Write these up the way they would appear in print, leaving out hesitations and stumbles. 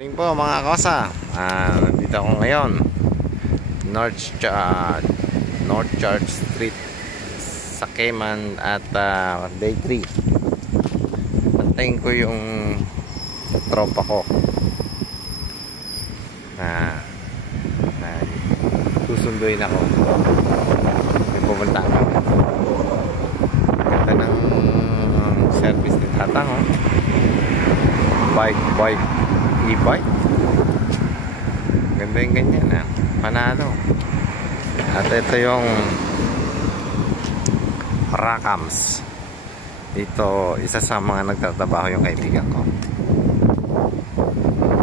Morning po mga kosa. Nandito ako ngayon North Church Street sa Cayman at day 3. Pantayin ko yung tropa ko na susunduin ako. May pupunta ako. Ganda ng service ni Tatang, oh. Bike e-bike. Ganda yung ganyan, panalo. At ito yung Rakams. Dito, isa sa mga nagtatrabaho yung kaibigan ko.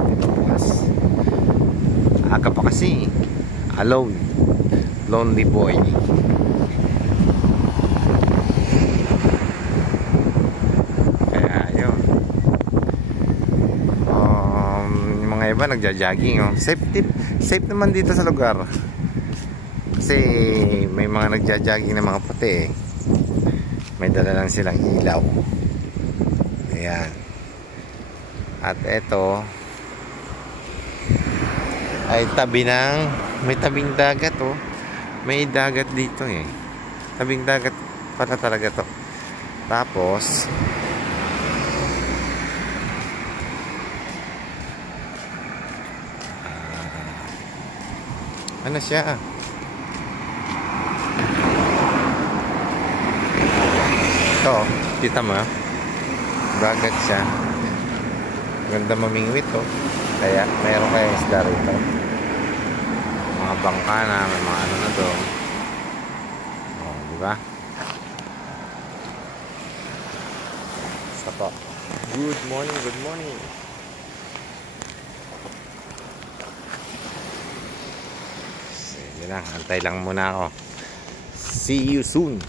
Dito bukas. Aga pa kasi. Alone. Lonely boy. Iba nagja-jogging, oh. Safe naman dito sa lugar kasi may mga nagja-jogging na mga puti, may dala lang silang ilaw. Ayan. At eto ay tabi ng may tabing dagat, oh. May dagat dito, tabing dagat pala talaga to. Tapos ano siya? Ito, kita mo, dagat siya. Ganda mamingwit, oh. Kaya mayroon kayong isda rito. Mga bangka na, may mga ano na doon. Oh, diba? Isa po. Good morning, good morning. Antay lang muna ako. See you soon.